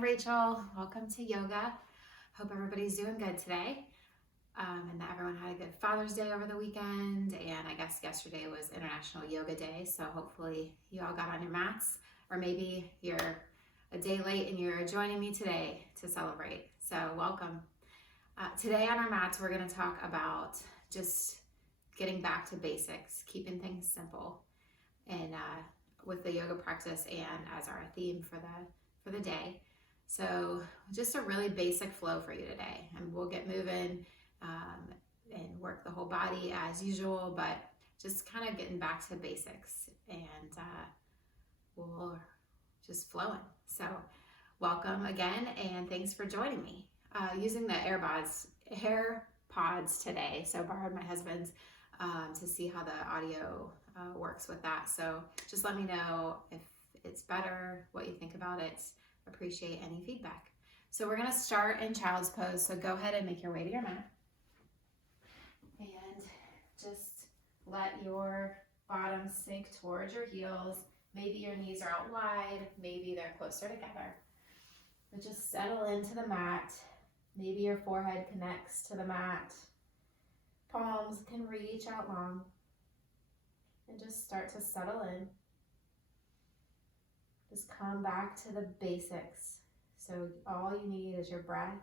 I'm Rachel. Welcome to yoga. Hope everybody's doing good today, and that everyone had a good Father's Day over the weekend. And I guess yesterday was International Yoga Day, so hopefully you all got on your mats, or maybe you're a day late and you're joining me today to celebrate. So welcome. Today on our mats, we're going to talk about just getting back to basics, keeping things simple, and with the yoga practice and as our theme for the day. So just a really basic flow for you today, and we'll get moving and work the whole body as usual, but just kind of getting back to basics, and we'll just flowing. So welcome again, and thanks for joining me. Using the AirPods today, so borrowed my husband's to see how the audio works with that. So just let me know if it's better, what you think about it. Appreciate any feedback. So we're going to start in child's pose. So go ahead and make your way to your mat. And just let your bottom sink towards your heels. Maybe your knees are out wide. Maybe they're closer together. But just settle into the mat. Maybe your forehead connects to the mat. Palms can reach out long. And just start to settle in. Just come back to the basics. So all you need is your breath,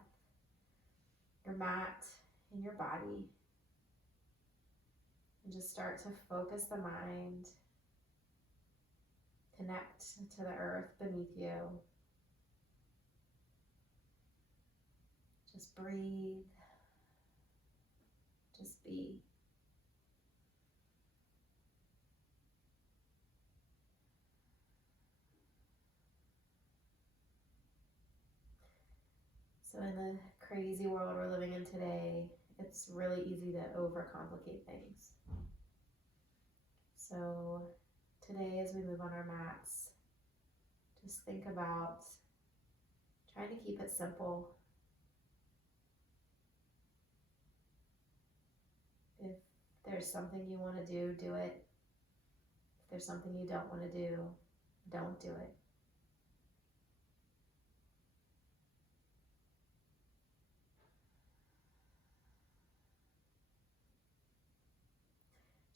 your mat, and your body. And just start to focus the mind. Connect to the earth beneath you. Just breathe. Just be. So in the crazy world we're living in today, it's really easy to overcomplicate things. So today, as we move on our mats, just think about trying to keep it simple. If there's something you want to do, do it. If there's something you don't want to do, don't do it.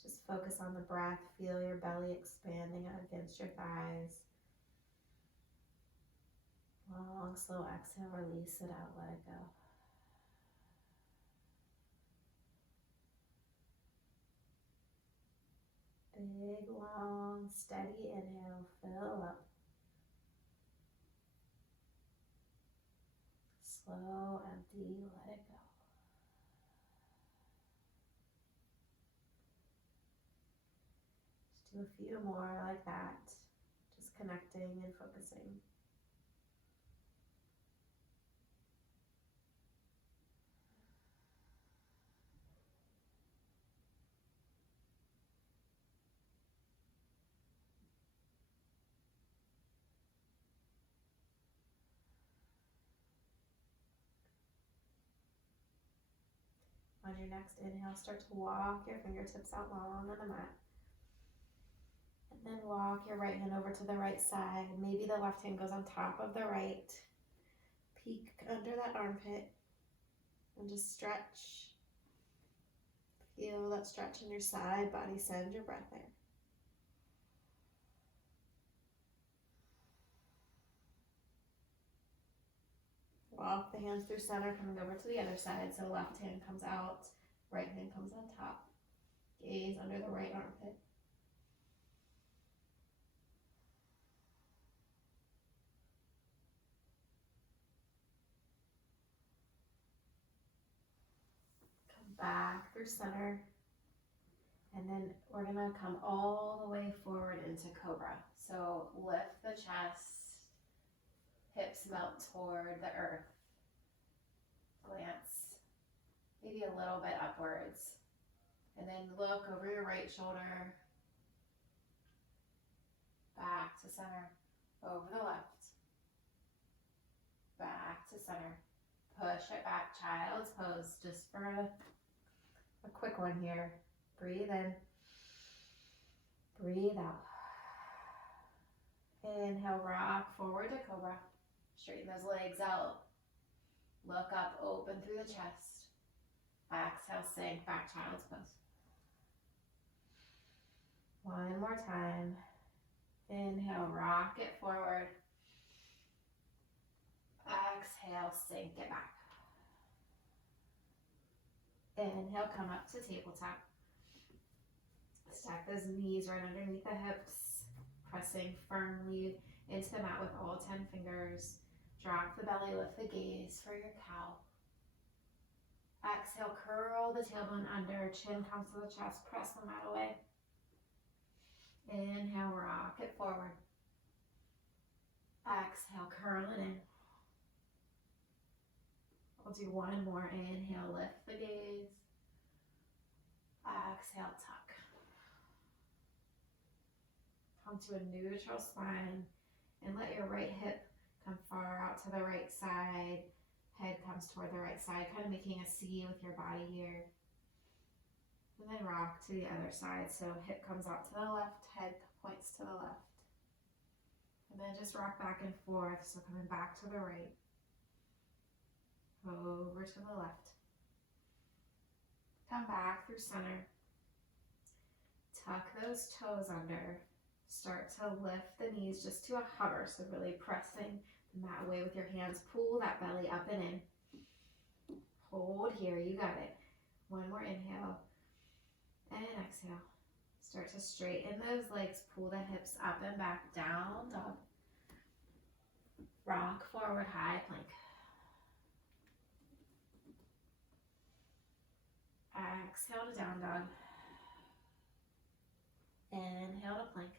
Just focus on the breath. Feel your belly expanding against your thighs. Long, slow exhale, release it out, let it go. Big, long, steady inhale, fill up. Slow, empty, let it go. Just do a few more like that, just connecting and focusing. On your next inhale, start to walk your fingertips out long on the mat. And then walk your right hand over to the right side. Maybe the left hand goes on top of the right. Peek under that armpit. And just stretch. Feel that stretch in your side body. Send your breath there. Walk the hands through center, coming over to the other side. So left hand comes out, right hand comes on top. Gaze under the right armpit. Come back through center. And then we're gonna come all the way forward into Cobra. So lift the chest, hips melt toward the earth. Glance maybe a little bit upwards. And then look over your right shoulder, back to center, over the left, back to center. Push it back, child's pose, just for a quick one here. Breathe in, breathe out. Inhale, rock forward to Cobra. Straighten those legs out. Look up, open through the chest. Exhale, sink back, child's pose. One more time. Inhale, rock it forward. Exhale, sink it back. Inhale, come up to tabletop. Stack those knees right underneath the hips, pressing firmly into the mat with all 10 fingers. Drop the belly, lift the gaze for your cow. Exhale, curl the tailbone under, chin comes to the chest, press the mat away. Inhale, rock it forward. Exhale, curl it in. We'll do one more. Inhale, lift the gaze. Exhale, tuck. Come to a neutral spine and let your right hip come far out to the right side. Head comes toward the right side, kind of making a C with your body here. And then rock to the other side. So hip comes out to the left, head points to the left. And then just rock back and forth. So coming back to the right, over to the left. Come back through center. Tuck those toes under. Start to lift the knees just to a hover. So really pressing the mat away with your hands. Pull that belly up and in. Hold here, you got it. One more inhale. And exhale. Start to straighten those legs. Pull the hips up and back. Down dog. Rock forward, high plank. Exhale to down dog. Inhale to plank.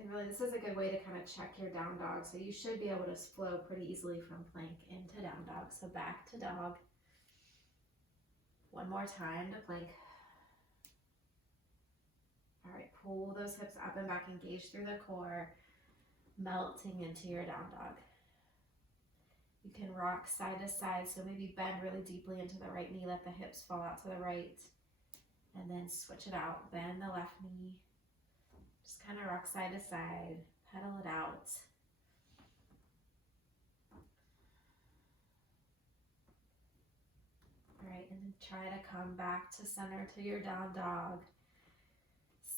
And really, this is a good way to kind of check your down dog. So you should be able to flow pretty easily from plank into down dog. So back to dog. One more time to plank. All right, pull those hips up and back, engage through the core, melting into your down dog. You can rock side to side, so maybe bend really deeply into the right knee, let the hips fall out to the right, and then switch it out. Bend the left knee. Just kind of rock side to side, pedal it out. All right, and then try to come back to center to your down dog.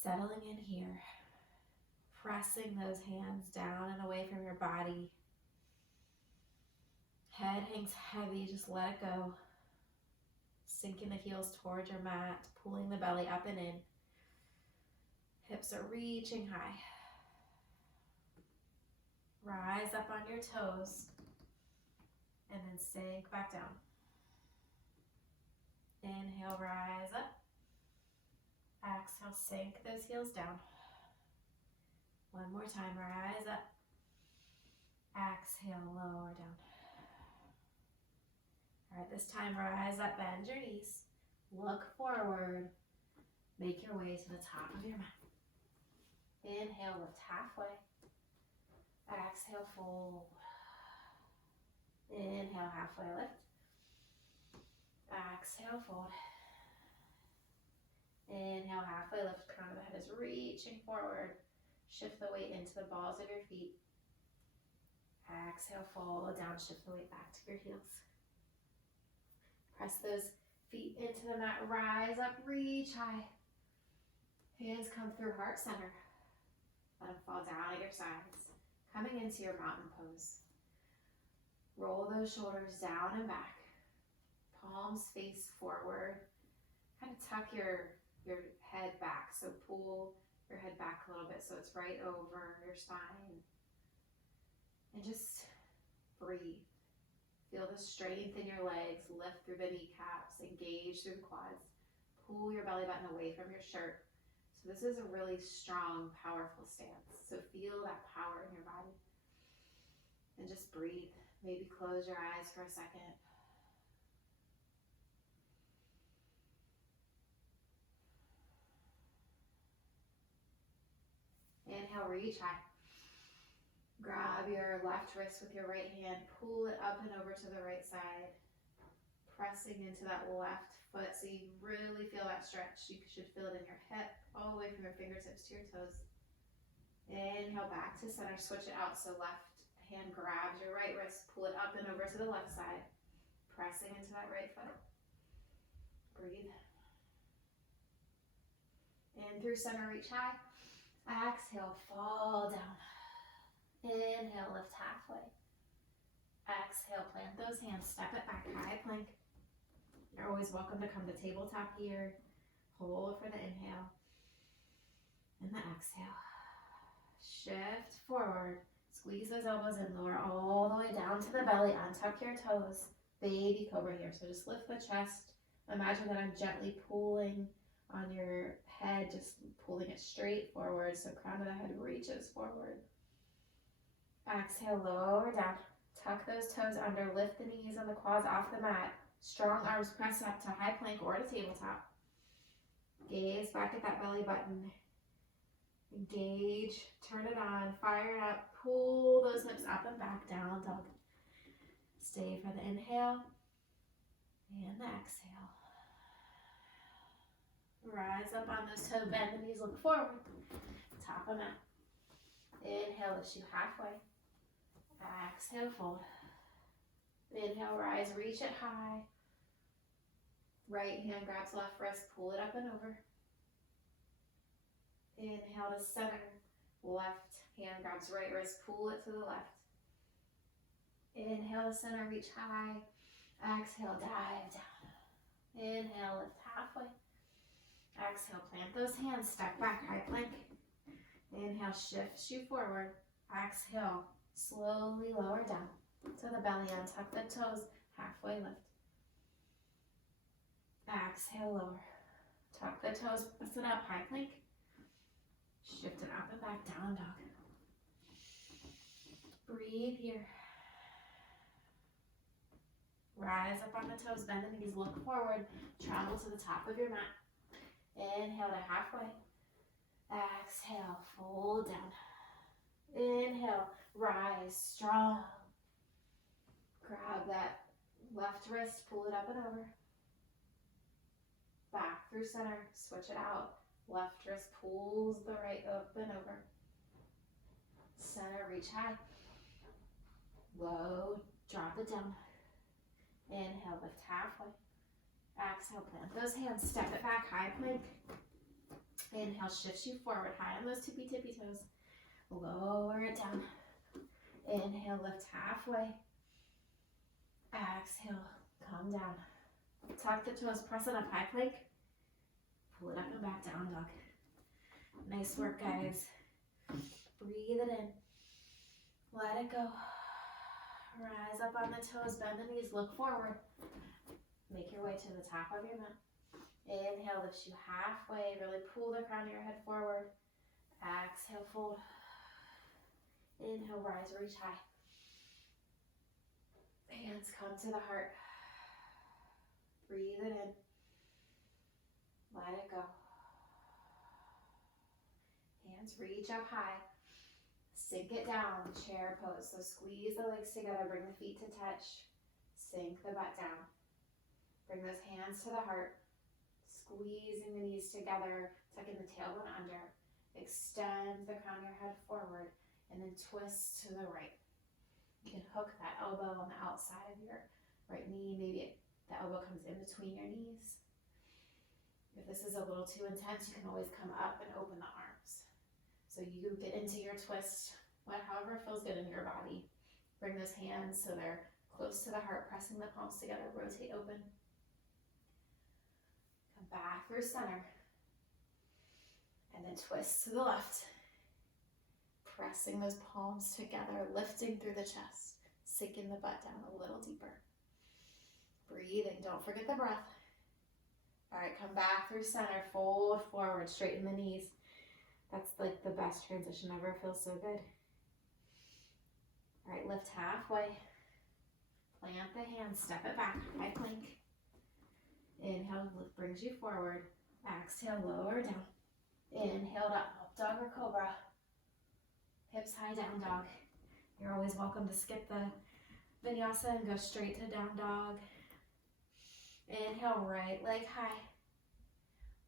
Settling in here. Pressing those hands down and away from your body. Head hangs heavy, just let it go. Sinking the heels towards your mat, pulling the belly up and in. Hips are reaching high. Rise up on your toes and then sink back down. Inhale, rise up. Exhale, sink those heels down. One more time, rise up. Exhale, lower down. All right, this time rise up, bend your knees. Look forward. Make your way to the top of your mat. Inhale, lift halfway. Exhale, fold. Inhale, halfway lift. Exhale, fold. Inhale, halfway lift. Crown of the head is reaching forward. Shift the weight into the balls of your feet. Exhale, fold down. Shift the weight back to your heels. Press those feet into the mat. Rise up, reach high. Hands come through heart center. Let them fall down at your sides. Coming into your mountain pose. Roll those shoulders down and back. Palms face forward. Kind of tuck your head back. So pull your head back a little bit so it's right over your spine. And just breathe. Feel the strength in your legs. Lift through the kneecaps. Engage through the quads. Pull your belly button away from your shirt. So this is a really strong, powerful stance. So feel that power in your body. And just breathe. Maybe close your eyes for a second. Inhale, reach high. Grab your left wrist with your right hand. Pull it up and over to the right side. Pressing into that left foot so you really feel that stretch. You should feel it in your hip, all the way from your fingertips to your toes. Inhale back to center. Switch it out. So left hand grabs your right wrist, pull it up and over to the left side, pressing into that right foot. Breathe. In through center, reach high. Exhale, fall down. Inhale, lift halfway. Exhale, plant those hands, step it back, high plank. You're always welcome to come to tabletop here. Hold for the inhale and the exhale. Shift forward. Squeeze those elbows in, lower all the way down to the belly, untuck your toes. Baby cobra here, so just lift the chest. Imagine that I'm gently pulling on your head, just pulling it straight forward, so crown of the head reaches forward. Exhale, lower down. Tuck those toes under, lift the knees and the quads off the mat. Strong arms press up to high plank or to tabletop. Gaze back at that belly button. Engage, turn it on, fire it up, pull those hips up and back, down dog. Stay for the inhale and the exhale. Rise up on those toes, bend the knees, look forward. Top of mat. Inhale, lift you halfway. Exhale, fold. Inhale, rise, reach it high. Right hand grabs left wrist, pull it up and over. Inhale to center. Left hand grabs right wrist, pull it to the left. Inhale to center, reach high. Exhale, dive down. Inhale, lift halfway. Exhale, plant those hands, step back, high plank. Inhale, shifts you forward. Exhale, slowly lower down to the belly, untuck the toes, halfway lift. Exhale, lower. Tuck the toes, press it up, high plank. Shift it up and back, down dog. Breathe here. Rise up on the toes, bend the knees, look forward, travel to the top of your mat. Inhale to halfway. Exhale, fold down. Inhale, rise, strong. Grab that left wrist, pull it up and over. Back through center, switch it out. Left wrist pulls the right up and over. Center, reach high. Low, drop it down. Inhale, lift halfway. Exhale, plant those hands, step it back, high plank. Inhale, shifts you forward, high on those tippy toes. Lower it down. Inhale, lift halfway. Exhale, come down. Tuck the toes, press it up, high plank. Pull it up and back, down dog. Nice work, guys. Breathe it in. Let it go. Rise up on the toes, bend the knees, look forward. Make your way to the top of your mat. Inhale, lifts you halfway. Really pull the crown of your head forward. Exhale, fold. Inhale, rise, reach high. Hands come to the heart. Breathe it in. Let it go. Hands reach up high. Sink it down, chair pose. So squeeze the legs together, bring the feet to touch. Sink the butt down. Bring those hands to the heart. Squeezing the knees together, tucking the tailbone under. Extend the crown of your head forward and then twist to the right. You can hook that elbow on the outside of your right knee. Maybe the elbow comes in between your knees. If this is a little too intense, you can always come up and open the arms. So you get into your twist, however feels good in your body. Bring those hands so they're close to the heart, pressing the palms together, rotate open. Come back through center. And then twist to the left. Pressing those palms together, lifting through the chest, sinking the butt down a little deeper. Breathing, don't forget the breath. All right, come back through center, fold forward, straighten the knees. That's like the best transition ever, feels so good. All right, lift halfway. Plant the hands, step it back, high plank. Inhale, brings you forward. Exhale, lower down. Inhale up dog or cobra. Hips high, down dog. You're always welcome to skip the vinyasa and go straight to down dog. Inhale, right leg high.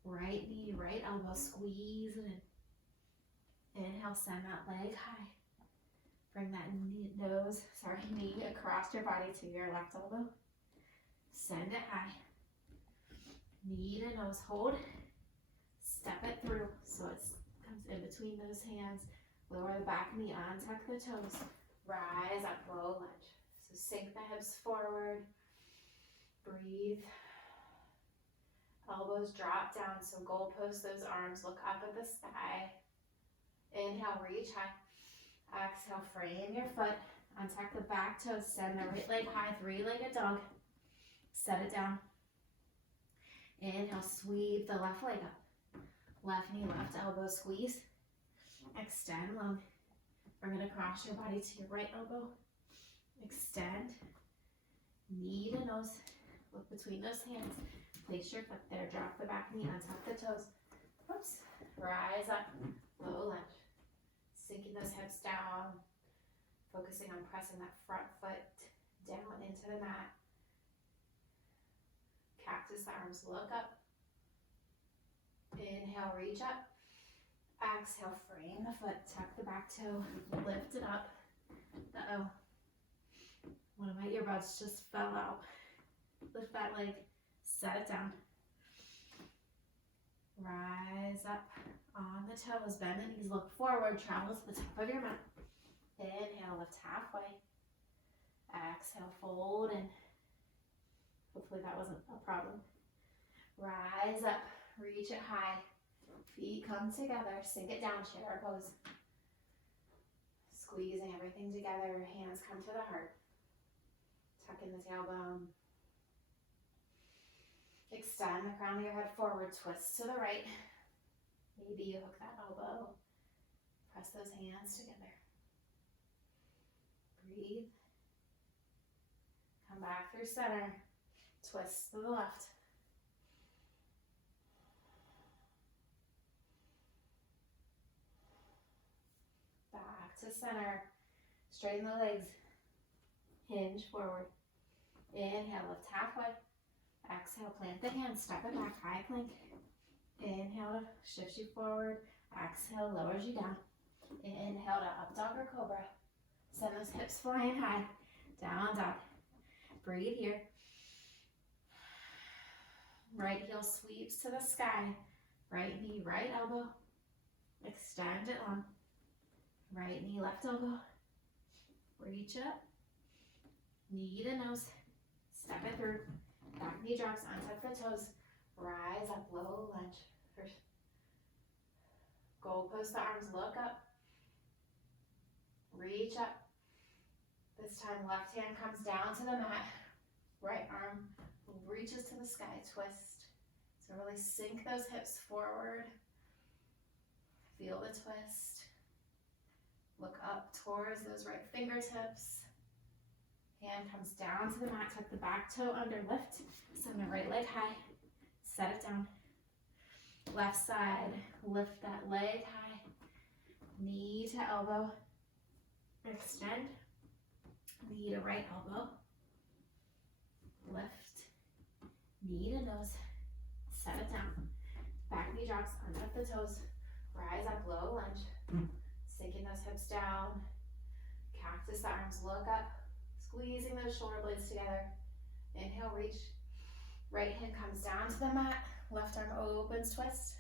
Right knee, right elbow, squeeze it in. Inhale, send that leg high. Bring that knee across your body to your left elbow. Send it high. Knee to nose, hold. Step it through so it comes in between those hands. Lower the back knee, untuck the toes. Rise up, low lunge. So sink the hips forward. Breathe. Elbows drop down, so goalpost those arms, look up at the sky. Inhale, reach high. Exhale, frame your foot. Untuck the back toes, send the right leg high, three-legged dog. Set it down. Inhale, sweep the left leg up. Left knee, left elbow, squeeze. Extend long. Bring it across your body to your right elbow. Extend. Knee to nose. Look between those hands. Place your foot there. Drop the back knee, untuck the toes. Oops. Rise up. Low lunge. Sinking those hips down. Focusing on pressing that front foot down into the mat. Cactus arms, look up. Inhale, reach up. Exhale, frame the foot, tuck the back toe, lift it up. Uh-oh. One of my earbuds just fell out. Lift that leg, set it down. Rise up on the toes, bend the knees, look forward, travel to the top of your mat. Inhale, lift halfway. Exhale, fold in. Hopefully that wasn't a problem. Rise up, reach it high. Feet come together, sink it down, chair pose. Squeezing everything together, hands come to the heart. Tuck in the tailbone. Extend the crown of your head forward, twist to the right. Maybe you hook that elbow. Press those hands together. Breathe. Come back through center. Twist to the left. Back to center. Straighten the legs. Hinge forward. Inhale, lift halfway. Exhale, plant the hands, step it back, high plank. Inhale, shifts you forward. Exhale, lowers you down. Inhale to up dog or cobra. Send those hips flying high. Down dog. Breathe here. Right heel sweeps to the sky. Right knee, right elbow. Extend it long. Right knee, left elbow. Reach up. Knee to nose. Step it through. Back knee drops, untuck the toes. Rise up, low lunge. Goalpost the arms, look up. Reach up. This time left hand comes down to the mat. Right arm reaches to the sky, twist. So really sink those hips forward. Feel the twist. Look up towards those right fingertips. Hand comes down to the mat, tuck the back toe under, lift. Send the right leg high, set it down. Left side, lift that leg high. Knee to elbow. Extend. Knee to right elbow. Lift. Knee to nose. Set it down. Back knee drops, untuck the toes. Rise up, low lunge. Sinking those hips down. Cactus the arms, look up. Squeezing those shoulder blades together. Inhale, reach. Right hand comes down to the mat. Left arm opens, twist.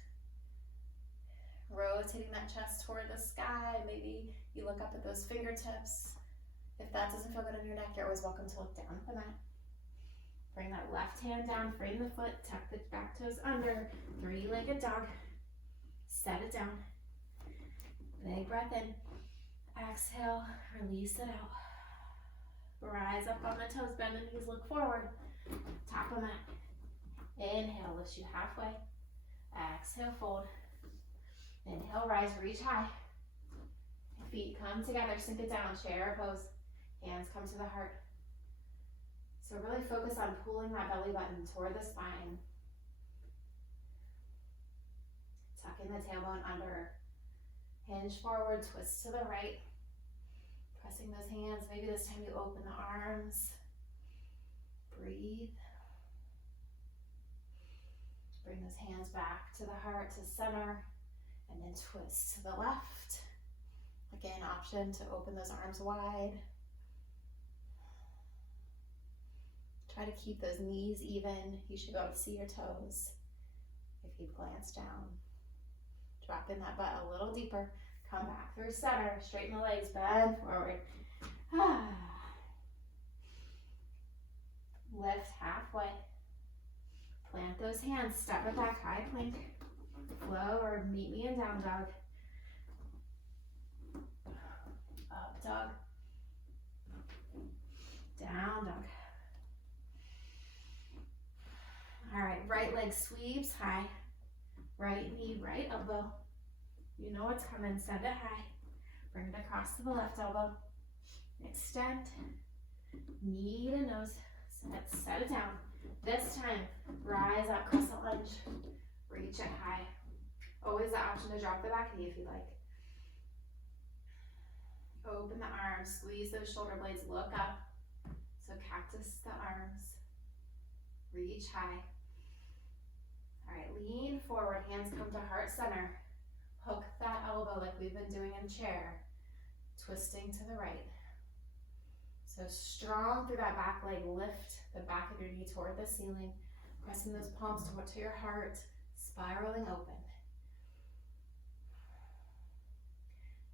Rotating that chest toward the sky. Maybe you look up at those fingertips. If that doesn't feel good on your neck, you're always welcome to look down at the mat. Bring that left hand down, frame the foot, tuck the back toes under, three-legged dog. Set it down. Big breath in. Exhale, release it out. Rise up on the toes, bend the knees, look forward. Top of mat. Inhale, lifts you halfway. Exhale, fold. Inhale, rise, reach high. Feet come together, sink it down, chair pose. Hands come to the heart. So really focus on pulling that belly button toward the spine. Tucking the tailbone under. Hinge forward, twist to the right. Pressing those hands. Maybe this time you open the arms. Breathe. Bring those hands back to the heart, to center. And then twist to the left. Again, option to open those arms wide. Try to keep those knees even. You should be able to see your toes if you glance down. Drop in that butt a little deeper. Come back through center. Straighten the legs, bend forward. Lift halfway. Plant those hands. Step it back, high plank. Flow or meet me in down dog. Up dog. Down dog. All right, right leg sweeps high. Right knee, right elbow. You know what's coming, send it high. Bring it across to the left elbow. Extend. Knee to nose. Set it down. This time, rise up, crescent lunge. Reach it high. Always the option to drop the back knee if you like. Open the arms, squeeze those shoulder blades, look up. So cactus the arms. Reach high. All right, lean forward, hands come to heart center. Hook that elbow like we've been doing in chair. Twisting to the right. So strong through that back leg, lift the back of your knee toward the ceiling. Pressing those palms to your heart, spiraling open.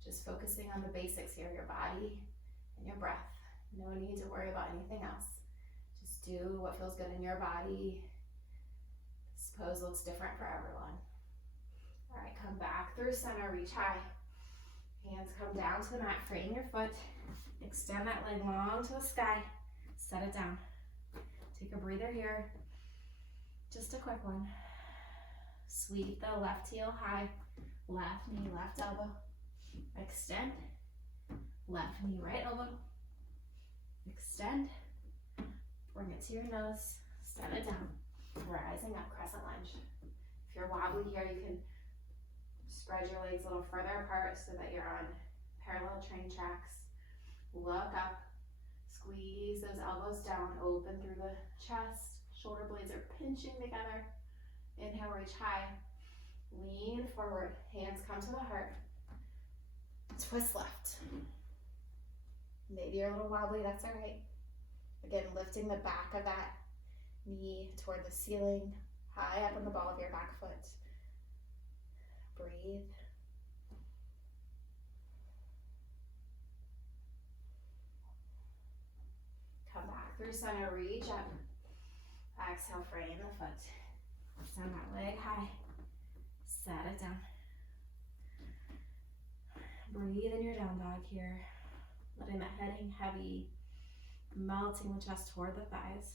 Just focusing on the basics here, your body and your breath. No need to worry about anything else. Just do what feels good in your body. This pose looks different for everyone. All right, come back through center, reach high. Hands come down to the mat, frame your foot. Extend that leg long to the sky. Set it down. Take a breather here. Just a quick one. Sweep the left heel high. Left knee, left elbow. Extend. Left knee, right elbow. Extend. Bring it to your nose. Set it down. Rising up, crescent lunge. If you're wobbly here, you can spread your legs a little further apart so that you're on parallel train tracks. Look up. Squeeze those elbows down. Open through the chest. Shoulder blades are pinching together. Inhale, reach high. Lean forward. Hands come to the heart. Twist left. Maybe you're a little wobbly, that's all right. Again, lifting the back of that knee toward the ceiling, high up on the ball of your back foot. Breathe. Come back through center, reach up. Exhale, frame the foot. Send that leg high. Set it down. Breathe in your down dog here. Letting the head hang heavy. Melting the chest toward the thighs.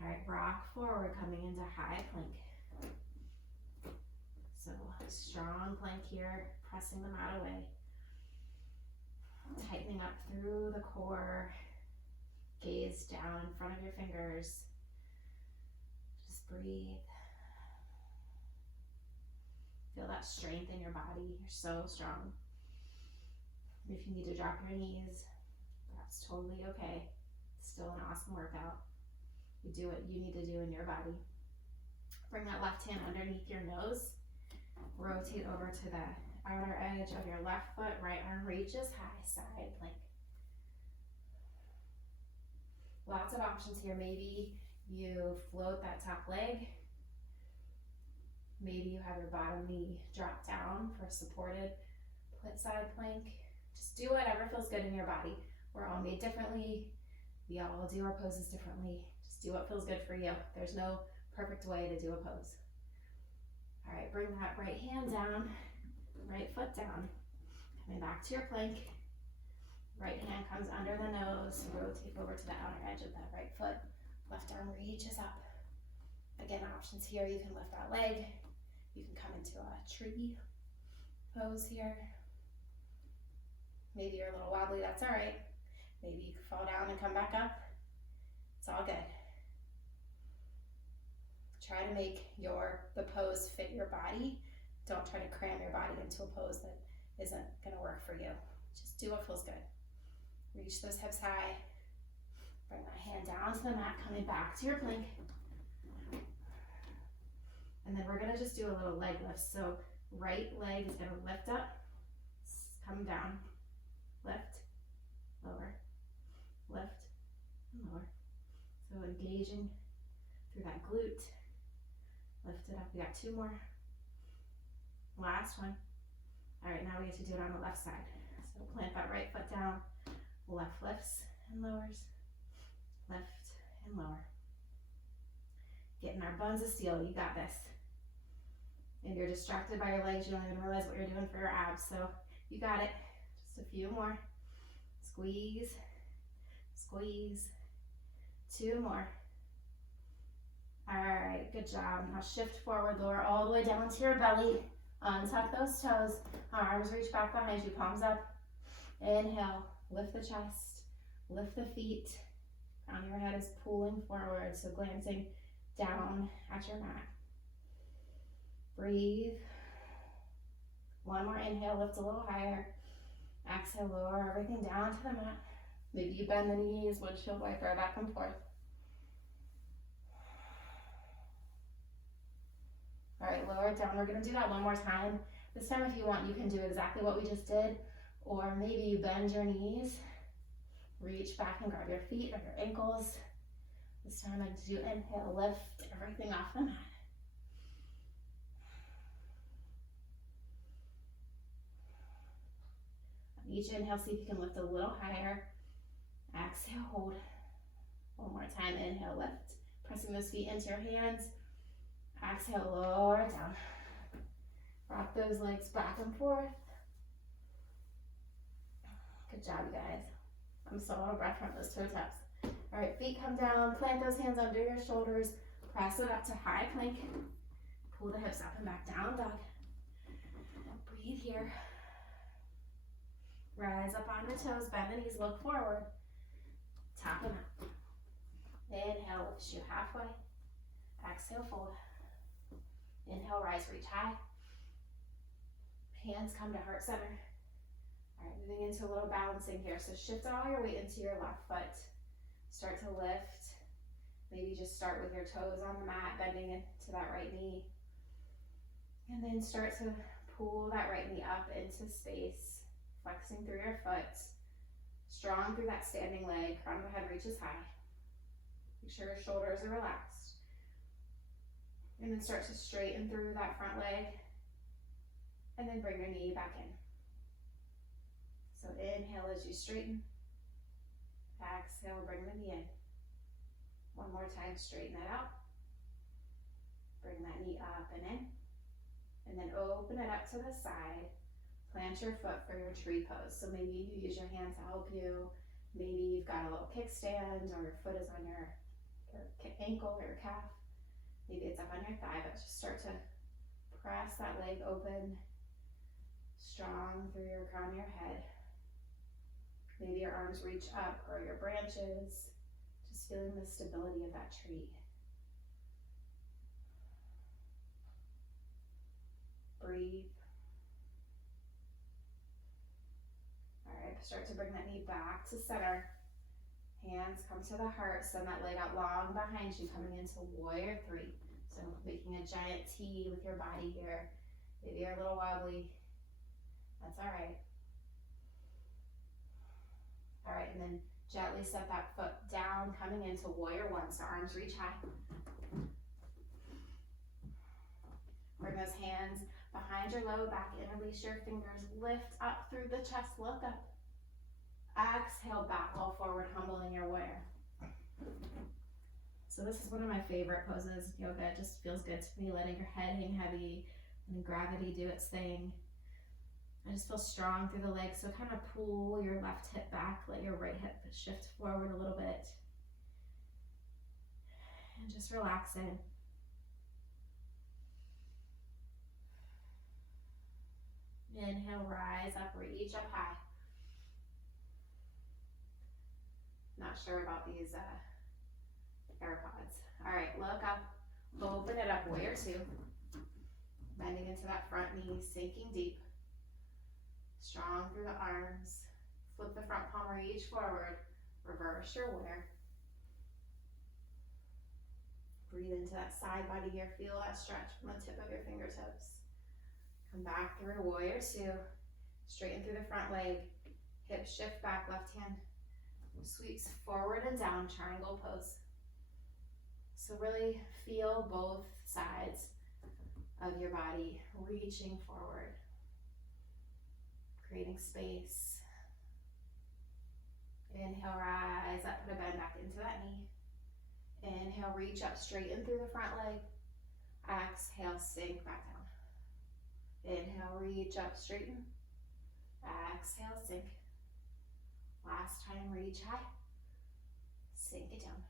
All right, rock forward, coming into high plank. So strong plank here, pressing the mat away. Tightening up through the core. Gaze down in front of your fingers. Just breathe. Feel that strength in your body. You're so strong. If you need to drop your knees, that's totally okay. Still an awesome workout. You do what you need to do in your body. Bring that left hand underneath your nose. Rotate over to the outer edge of your left foot. Right arm reaches high, side plank. Lots of options here. Maybe you float that top leg. Maybe you have your bottom knee drop down for a supported side plank. Just do whatever feels good in your body. We're all made differently. We all do our poses differently. Just do what feels good for you. There's no perfect way to do a pose. All right, bring that right hand down, right foot down. Coming back to your plank. Right hand comes under the nose. Rotate over to the outer edge of that right foot. Left arm reaches up. Again, options here. You can lift that leg. You can come into a tree pose here. Maybe you're a little wobbly, that's all right. Maybe you can fall down and come back up. It's all good. Try to make the pose fit your body. Don't try to cram your body into a pose that isn't gonna work for you. Just do what feels good. Reach those hips high. Bring that hand down to the mat, coming back to your plank. And then we're gonna just do a little leg lift. So right leg is gonna lift up. come down, lift, lower, lift, and lower. So engaging through that glute, lift it up. We got 2 more. Last one. All right, now we get to do it on the left side. So plant that right foot down, left lifts and lowers, lift and lower. Getting our buns of steel, you got this. If you're distracted by your legs, you don't even realize what you're doing for your abs, so you got it. Just a few more. Squeeze, squeeze. 2 more. All right, good job. Now shift forward, lower all the way down to your belly. Untuck those toes. Arms reach back behind you, palms up. Inhale, lift the chest, lift the feet. Crown of your head is pulling forward, so glancing down at your mat. Breathe. 1 more inhale, lift a little higher. Exhale, lower everything down to the mat. Maybe you bend the knees, windshield wiper, back and forth. All right, lower it down. We're gonna do that 1 more time. This time, if you want, you can do exactly what we just did, or maybe you bend your knees, reach back and grab your feet or your ankles. This time I do inhale, lift everything off the mat. On each inhale, see if you can lift a little higher. Exhale, hold. 1 more time, inhale, lift. Pressing those feet into your hands. Exhale, lower it down. Rock those legs back and forth. Good job, you guys. I'm so out of breath from those toe taps. All right, feet come down, plant those hands under your shoulders, press it up to high plank. Pull the hips up and back, down dog. Breathe here. Rise up on your toes, bend the knees, look forward. Tap them out. Inhale, lift you halfway. Exhale, fold. Inhale, rise, reach high. Hands come to heart center. All right, moving into a little balancing here. So shift all your weight into your left foot. Start to lift. Maybe just start with your toes on the mat, bending into that right knee. And then start to pull that right knee up into space, flexing through your foot. Strong through that standing leg, crown of the head reaches high. Make sure your shoulders are relaxed. And then start to straighten through that front leg. And then bring your knee back in. So inhale as you straighten. Exhale, bring the knee in. 1 more time, straighten that out. Bring that knee up and in. And then open it up to the side. Plant your foot for your tree pose. So maybe you use your hands to help you. Maybe you've got a little kickstand or your foot is on your ankle or your calf. Maybe it's up on your thigh, but just start to press that leg open, strong through your crown of your head. Maybe your arms reach up or your branches, just feeling the stability of that tree. Breathe. All right, start to bring that knee back to center. Hands come to the heart, send that leg out long behind you, coming into warrior 3. So making a giant T with your body here. Maybe you're a little wobbly. That's all right. All right, and then gently set that foot down, coming into warrior 1. So arms reach high. Bring those hands behind your low back, interlace your fingers, lift up through the chest, look up. Exhale, back all forward, humbling your warrior. So this is one of my favorite poses. Yoga, it just feels good to me, letting your head hang heavy and gravity do its thing. I just feel strong through the legs, so kind of pull your left hip back, let your right hip shift forward a little bit. And just relax in. Inhale, rise up, reach up high. Not sure about these AirPods. All right, look up, open it up, warrior 2. Bending into that front knee, sinking deep. Strong through the arms. Flip the front palm, reach forward. Reverse your warrior. Breathe into that side body here. Feel that stretch from the tip of your fingertips. Come back through warrior 2. Straighten through the front leg. Hip shift back, left hand sweeps forward and down, triangle pose. So really feel both sides of your body reaching forward, creating space. Inhale, rise up, put a bend back into that knee. Inhale, reach up, straighten through the front leg. Exhale, sink back down. Inhale, reach up, straighten. Exhale, sink. Last time, reach high. Sink it down.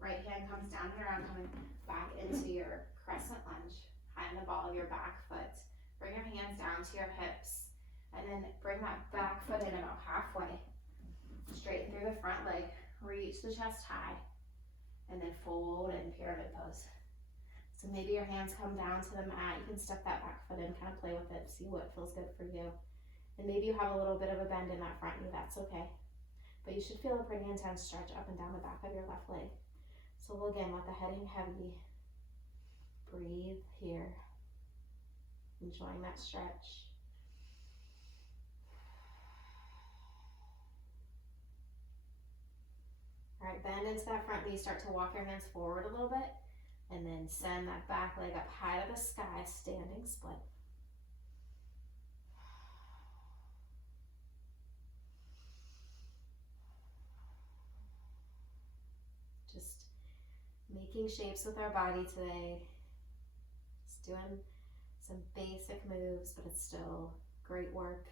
Right hand comes down and around, coming back into your crescent lunge. Behind the ball of your back foot. Bring your hands down to your hips. And then bring that back foot in about halfway. Straighten through the front leg. Reach the chest high. And then fold in pyramid pose. So maybe your hands come down to the mat. You can step that back foot in, kind of play with it, see what feels good for you. And maybe you have a little bit of a bend in that front knee, that's okay. But you should feel a pretty intense stretch up and down the back of your left leg. So again, let the head hang heavy. Breathe here. Enjoying that stretch. All right, bend into that front knee. Start to walk your hands forward a little bit. And then send that back leg up high to the sky, standing split. Just making shapes with our body today. Just doing some basic moves, but it's still great work.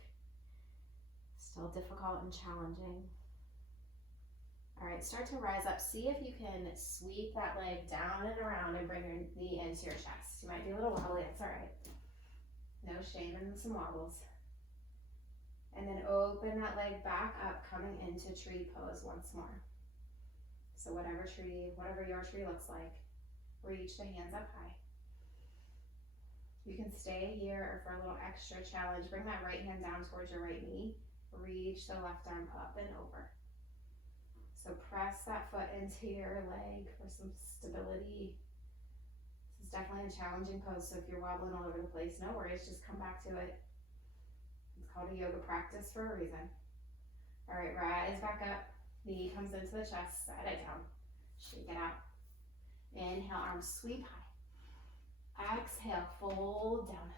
Still difficult and challenging. All right, start to rise up. See if you can sweep that leg down and around and bring your knee into your chest. You might be a little wobbly, that's all right. No shame in some wobbles. And then open that leg back up, coming into tree pose once more. So whatever your tree looks like, reach the hands up high. You can stay here, or for a little extra challenge, bring that right hand down towards your right knee. Reach the left arm up and over. So press that foot into your leg for some stability. This is definitely a challenging pose, so if you're wobbling all over the place, no worries, just come back to it. It's called a yoga practice for a reason. All right, rise back up. Knee comes into the chest, set it down. Shake it out. Inhale, arms sweep high. Exhale, fold down.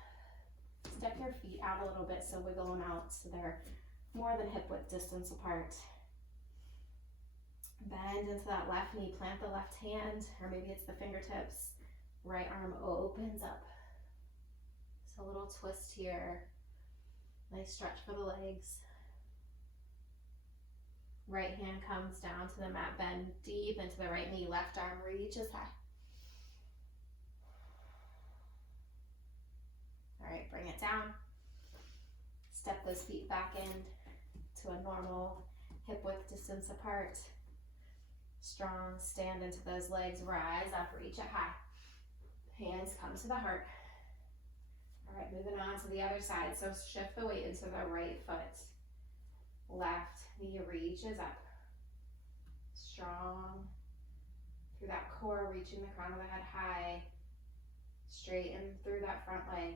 Step your feet out a little bit, so wiggle them out so they're more than hip width distance apart. Bend into that left knee, plant the left hand, or maybe it's the fingertips. Right arm opens up. So a little twist here. Nice stretch for the legs. Right hand comes down to the mat, bend deep into the right knee, left arm reaches high. All right, bring it down. Step those feet back in to a normal hip width distance apart. Strong, stand into those legs, rise up, reach it high. Hands come to the heart. All right, moving on to the other side. So shift the weight into the right foot. Left knee reaches up. Strong through that core, reaching the crown of the head high. Straighten through that front leg.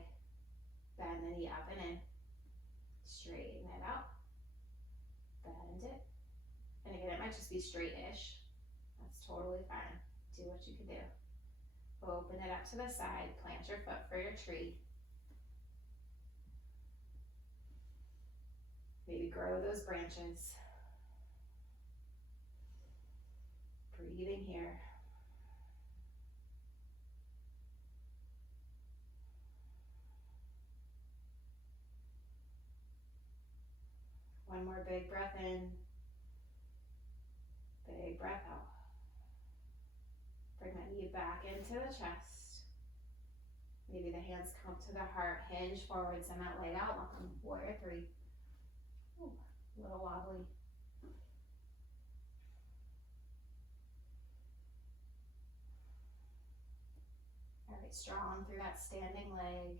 Bend the knee up and in. Straighten it out. Bend it. And again, it might just be straight-ish. That's totally fine. Do what you can do. Open it up to the side. Plant your foot for your tree. Maybe grow those branches. Breathing here. One more big breath in. Big breath out. Bring that knee back into the chest. Maybe the hands come to the heart. Hinge forward, send that leg out long. Warrior three. Ooh, a little wobbly. All right, strong through that standing leg.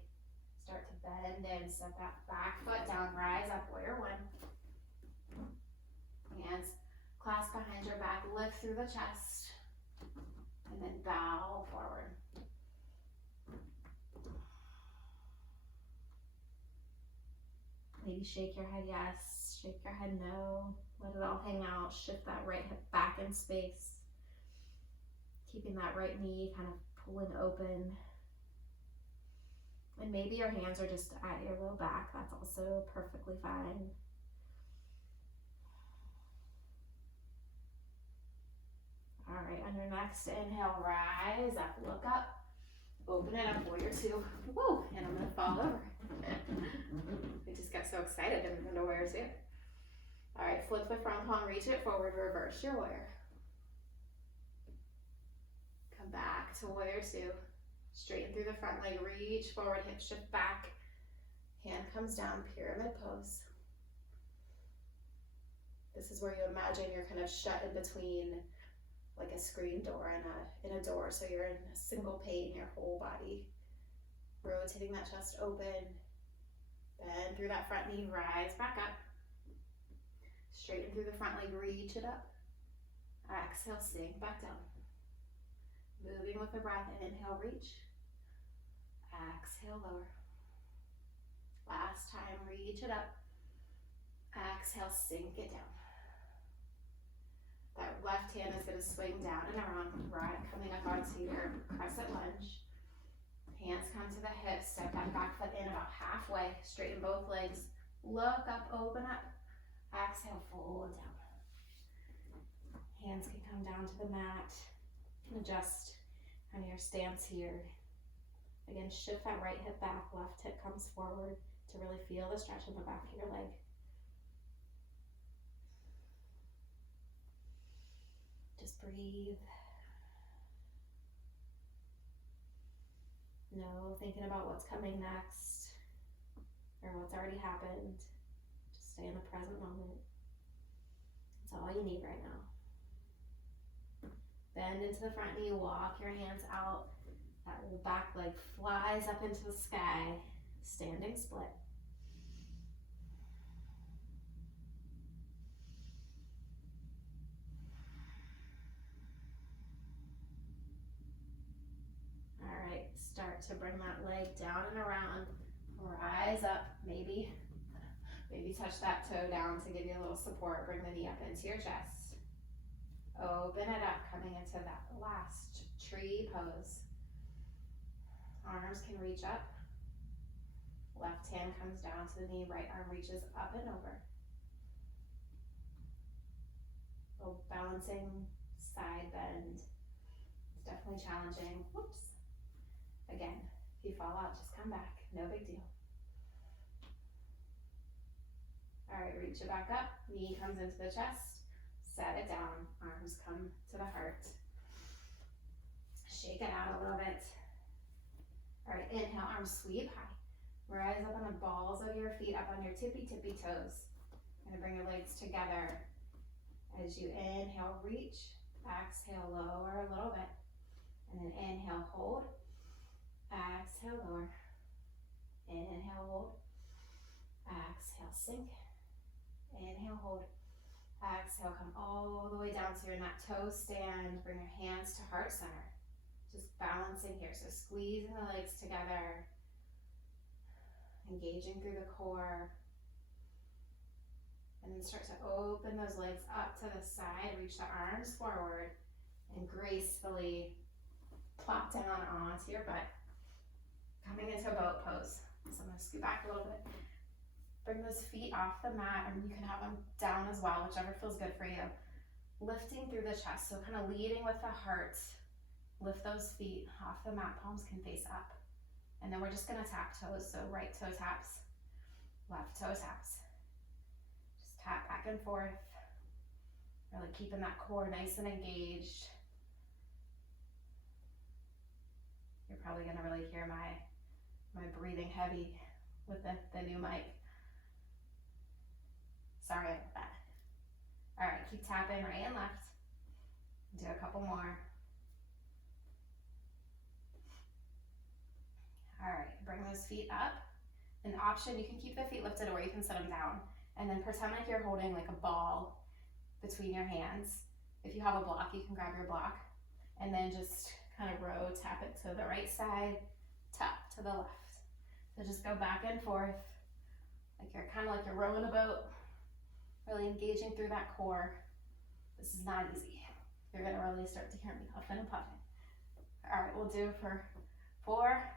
Start to bend in, set that back foot down, rise up, warrior one. Hands clasp behind your back, lift through the chest, and then bow forward. Maybe shake your head yes, shake your head no. Let it all hang out. Shift that right hip back in space. Keeping that right knee kind of pulling open. And maybe your hands are just at your low back. That's also perfectly fine. All right, on your next inhale, rise up, look up. Open it up, warrior two. Woo, and I'm gonna fall over. I just got so excited to move into warrior two. All right, flip the front palm, reach it forward, reverse your warrior. Come back to warrior two. Straighten through the front leg, reach forward, hip shift back. Hand comes down, pyramid pose. This is where you imagine you're kind of shut in between like a screen door and a door, so you're in a single pane, your whole body. Rotating that chest open. Bend through that front knee, rise back up. Straighten through the front leg, reach it up. Exhale, sink back down. Moving with the breath, inhale, reach. Exhale, lower. Last time, reach it up. Exhale, sink it down. That left hand is going to swing down and around, right, coming up onto your crescent lunge. Hands come to the hips, step that back foot in about halfway, straighten both legs, look up, open up, exhale, fold down. Hands can come down to the mat, adjust kind of your stance here. Again, shift that right hip back, left hip comes forward to really feel the stretch in the back of your leg. Just breathe. No thinking about what's coming next or what's already happened. Just stay in the present moment. That's all you need right now. Bend into the front knee, walk your hands out. That back leg flies up into the sky, standing split. Start to bring that leg down and around, rise up, maybe touch that toe down to give you a little support, bring the knee up into your chest. Open it up, coming into that last tree pose. Arms can reach up, left hand comes down to the knee, right arm reaches up and over. A little balancing side bend. It's definitely challenging. Whoops. Again, if you fall out, just come back. No big deal. All right, reach it back up. Knee comes into the chest. Set it down. Arms come to the heart. Shake it out a little bit. All right, inhale, arms sweep high. Rise up on the balls of your feet, up on your tippy toes. Gonna bring your legs together. As you inhale, reach. Exhale, lower a little bit. And then inhale, hold. Exhale, lower. Inhale, hold. Exhale, sink. Inhale, hold. Exhale, come all the way down to your nut toe stand. Bring your hands to heart center. Just balancing here. So squeezing the legs together. Engaging through the core. And then start to open those legs up to the side. Reach the arms forward. And gracefully plop down onto your butt. Coming into a boat pose. So I'm going to scoot back a little bit. Bring those feet off the mat, and you can have them down as well, whichever feels good for you. Lifting through the chest, so kind of leading with the heart. Lift those feet off the mat, palms can face up. And then we're just going to tap toes, so right toe taps, left toe taps. Just tap back and forth. Really keeping that core nice and engaged. You're probably going to really hear my breathing heavy with the new mic. Sorry about that. All right, keep tapping right and left. Do a couple more. All right, bring those feet up. An option, you can keep the feet lifted or you can set them down. And then pretend like you're holding like a ball between your hands. If you have a block, you can grab your block. And then just kind of tap it to the right side, tap to the left. So just go back and forth, like you're rowing a boat, really engaging through that core. This is not easy. You're gonna really start to hear me huffing and puffing. All right, we'll do for 4,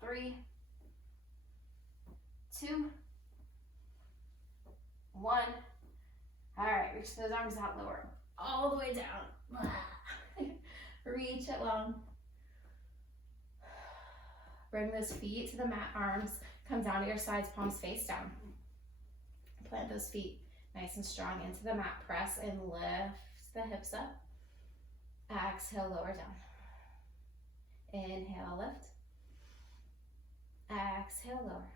3, 2, 1. All right, reach those arms out, lower all the way down. Reach it long. Bring those feet to the mat, arms come down to your sides, palms face down. Plant those feet nice and strong into the mat. Press and lift the hips up. Exhale, lower down. Inhale, lift. Exhale, lower.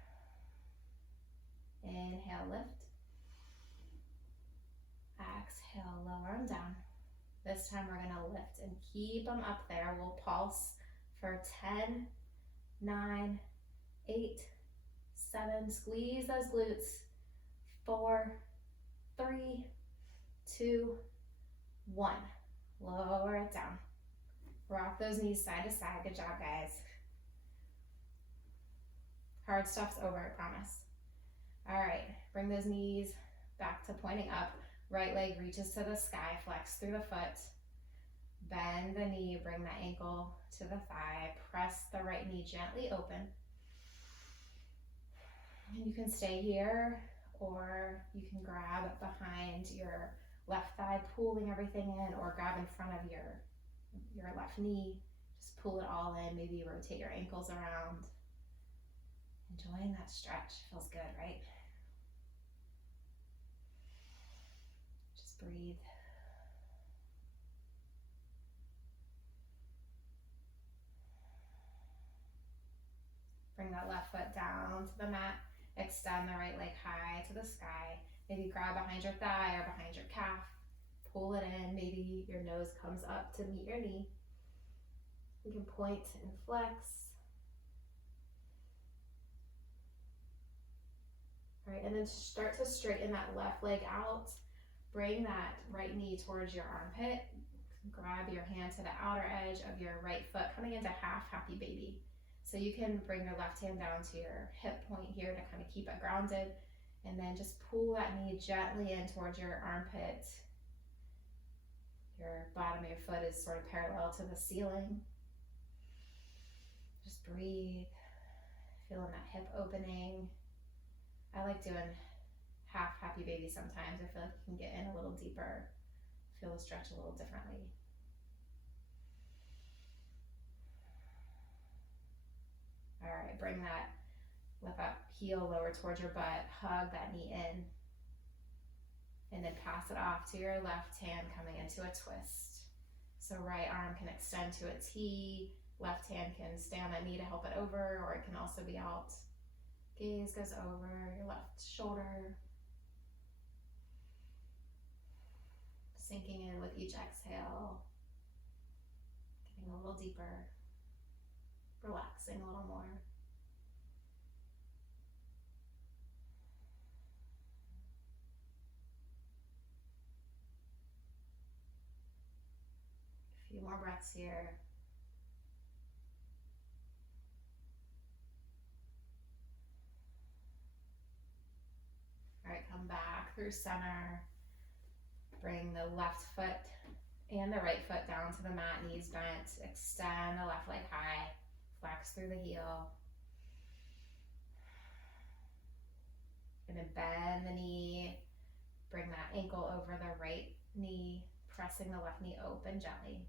Inhale, lift. Exhale, lower them down. This time we're gonna lift and keep them up there. We'll pulse for 10, 9, 8, 7, squeeze those glutes. 4, 3, 2, 1. Lower it down. Rock those knees side to side. Good job, guys. Hard stuff's over, I promise. All right, bring those knees back to pointing up. Right leg reaches to the sky, flex through the foot. Bend the knee, bring the ankle to the thigh. Press the right knee gently open. And you can stay here, or you can grab behind your left thigh, pulling everything in, or grab in front of your left knee. Just pull it all in. Maybe rotate your ankles around. Enjoying that stretch. Feels good, right? Just breathe. Bring that left foot down to the mat. Extend the right leg high to the sky. Maybe grab behind your thigh or behind your calf. Pull it in. Maybe your nose comes up to meet your knee. You can point and flex. All right, and then start to straighten that left leg out. Bring that right knee towards your armpit. Grab your hand to the outer edge of your right foot, coming into half happy baby. So you can bring your left hand down to your hip point here to kind of keep it grounded. And then just pull that knee gently in towards your armpit. Your bottom of your foot is sort of parallel to the ceiling. Just breathe. Feeling that hip opening. I like doing half happy baby sometimes. I feel like you can get in a little deeper. Feel the stretch a little differently. All right, bring that lift up, heel lower towards your butt, hug that knee in, and then pass it off to your left hand coming into a twist. So right arm can extend to a T, left hand can stay on that knee to help it over, or it can also be out. Gaze goes over your left shoulder. Sinking in with each exhale, getting a little deeper. Relaxing a little more. A few more breaths here. All right, come back through center. Bring the left foot and the right foot down to the mat, knees bent. Extend the left leg high. Flex through the heel. And then bend the knee. Bring that ankle over the right knee, pressing the left knee open gently.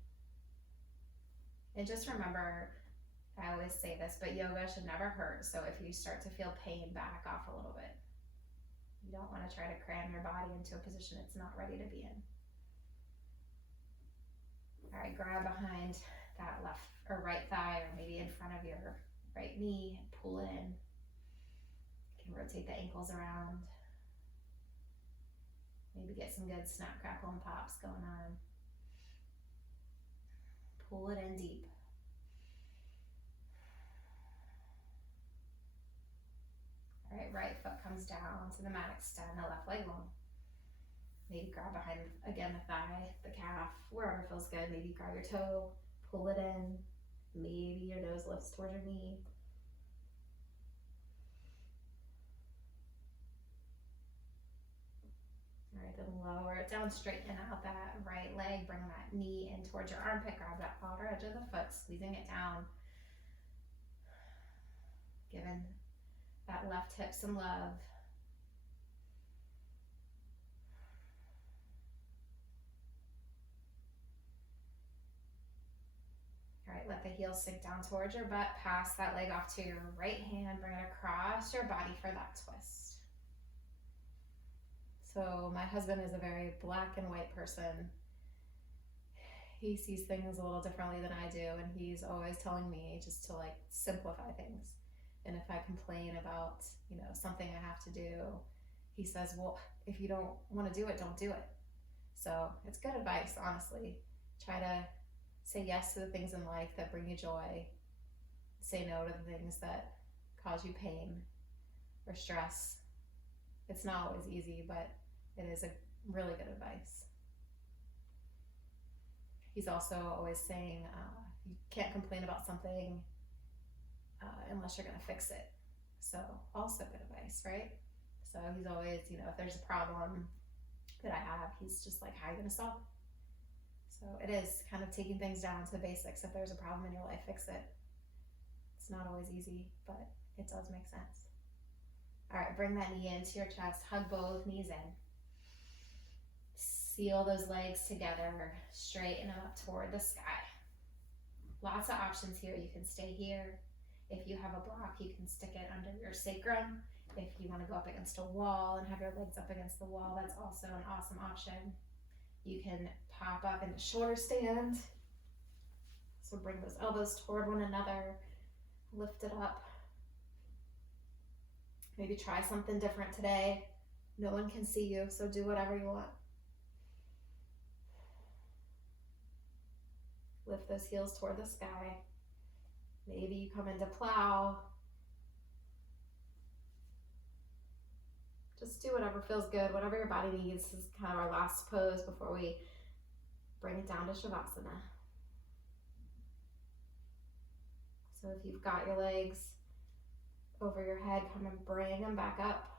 And just remember, I always say this, but yoga should never hurt. So if you start to feel pain, back off a little bit. You don't want to try to cram your body into a position it's not ready to be in. All right, grab behind that left or right thigh, or maybe in front of your right knee, pull it in. You can rotate the ankles around. Maybe get some good snap, crackle, and pops going on. Pull it in deep. All right, right foot comes down to the mat, extend the left leg long. Maybe grab behind, again, the thigh, the calf, wherever feels good. Maybe grab your toe, pull it in. Maybe your nose lifts towards your knee. right, then lower it down, straighten out that right leg, bring that knee in towards your armpit, grab that outer edge of the foot, squeezing it down, giving that left hip some love. All right, let the heels sink down towards your butt, pass that leg off to your right hand, bring it across your body for that twist. So my husband is a very black and white person. He sees things a little differently than I do, and he's always telling me just to like simplify things. And if I complain about, something I have to do, he says, well, if you don't want to do it, don't do it. So it's good advice, honestly. Try to say yes to the things in life that bring you joy. Say no to the things that cause you pain or stress. It's not always easy, but it is a really good advice. He's also always saying you can't complain about something unless you're going to fix it. So also good advice, right? So he's always, if there's a problem that I have, he's just like, how are you going to solve it? So it is kind of taking things down to the basics. If there's a problem in your life, fix it. It's not always easy, but it does make sense. All right, bring that knee into your chest, hug both knees in. Seal those legs together, straighten them up toward the sky. Lots of options here. You can stay here. If you have a block, you can stick it under your sacrum. If you want to go up against a wall and have your legs up against the wall, that's also an awesome option. You can pop up into shoulder stand. So bring those elbows toward one another. Lift it up. Maybe try something different today. No one can see you, so do whatever you want. Lift those heels toward the sky. Maybe you come into plow. Just do whatever feels good, whatever your body needs. This is kind of our last pose before we bring it down to Shavasana. So if you've got your legs over your head, come and bring them back up.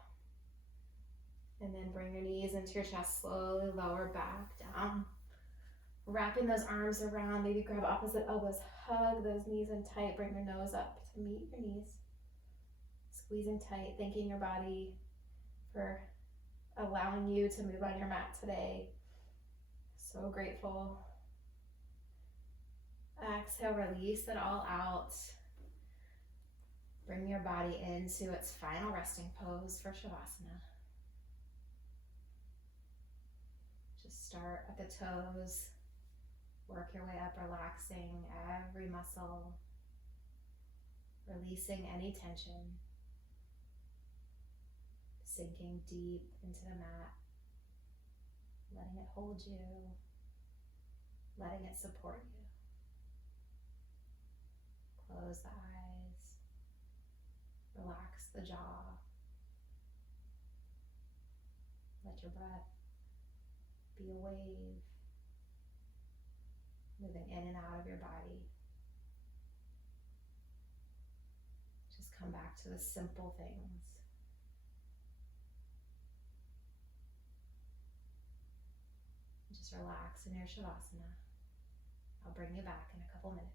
And then bring your knees into your chest, slowly lower back down. Wrapping those arms around, maybe grab opposite elbows, hug those knees in tight, bring your nose up to meet your knees. Squeezing tight, thanking your body for allowing you to move on your mat today. So grateful. Exhale, release it all out. Bring your body into its final resting pose for Shavasana. Just start at the toes. Work your way up, relaxing every muscle. Releasing any tension. Sinking deep into the mat. Letting it hold you. Letting it support you. Close the eyes. Relax the jaw. Let your breath be a wave, moving in and out of your body. Just come back to the simple things. Just relax in your Shavasana. I'll bring you back in a couple minutes.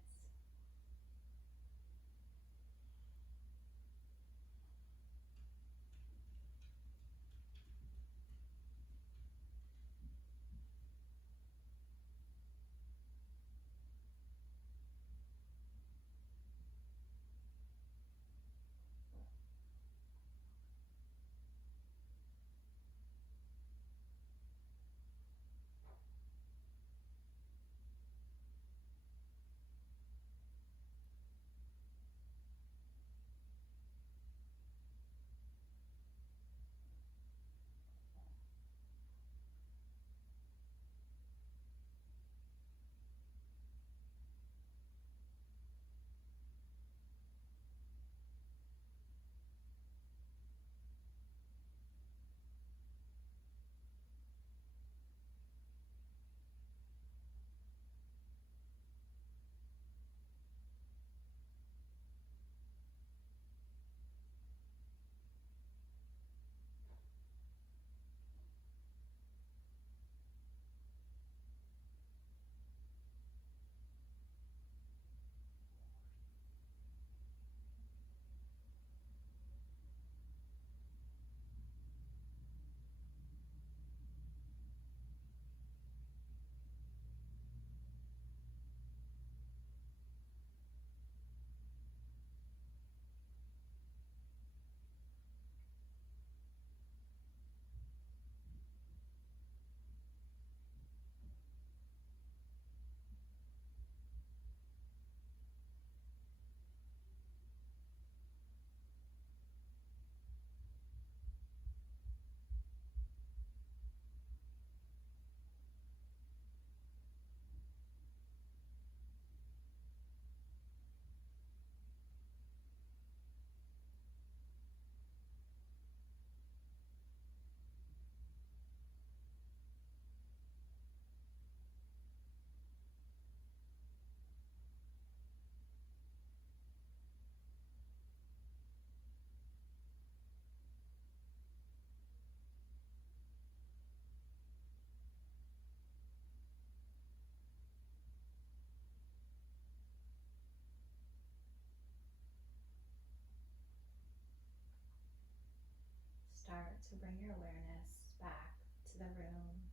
start to bring your awareness back to the room,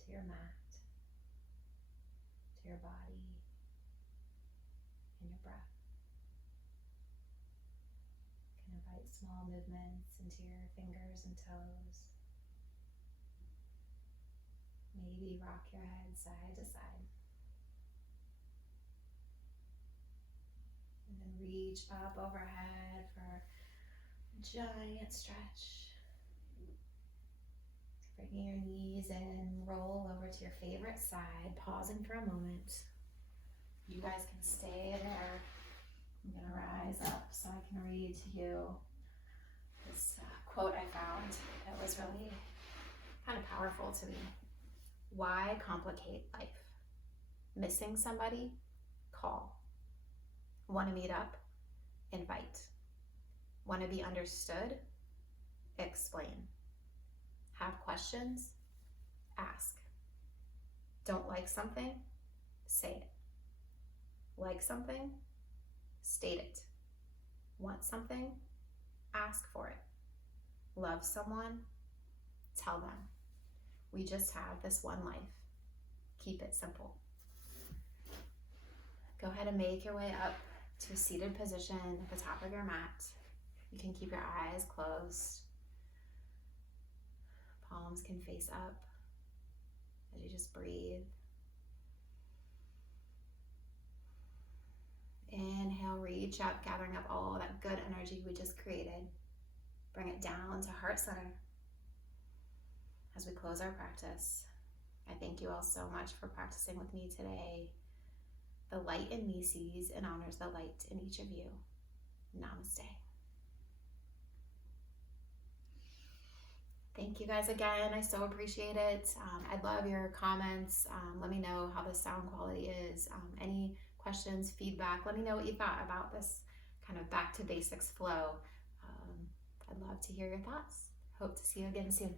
to your mat, to your body, and your breath. You can invite small movements into your fingers and toes. Maybe rock your head side to side. And then reach up overhead for a giant stretch. Bringing your knees in, roll over to your favorite side, pausing for a moment. You guys can stay there. I'm gonna rise up so I can read to you this quote I found that was really kind of powerful to me. Why complicate life? Missing somebody? Call. Want to meet up? Invite. Want to be understood? Explain. Have questions? Ask. Don't like something? Say it. Like something? State it. Want something? Ask for it. Love someone? Tell them. We just have this one life. Keep it simple. Go ahead and make your way up to a seated position at the top of your mat. You can keep your eyes closed. Palms can face up as you just breathe. Inhale, reach up, gathering up all that good energy we just created. Bring it down to heart center. As we close our practice, I thank you all so much for practicing with me today. The light in me sees and honors the light in each of you. Namaste. Thank you guys again. I so appreciate it. I'd love your comments. Let me know how the sound quality is. Any questions, feedback. Let me know what you thought about this kind of back to basics flow. I'd love to hear your thoughts. Hope to see you again soon.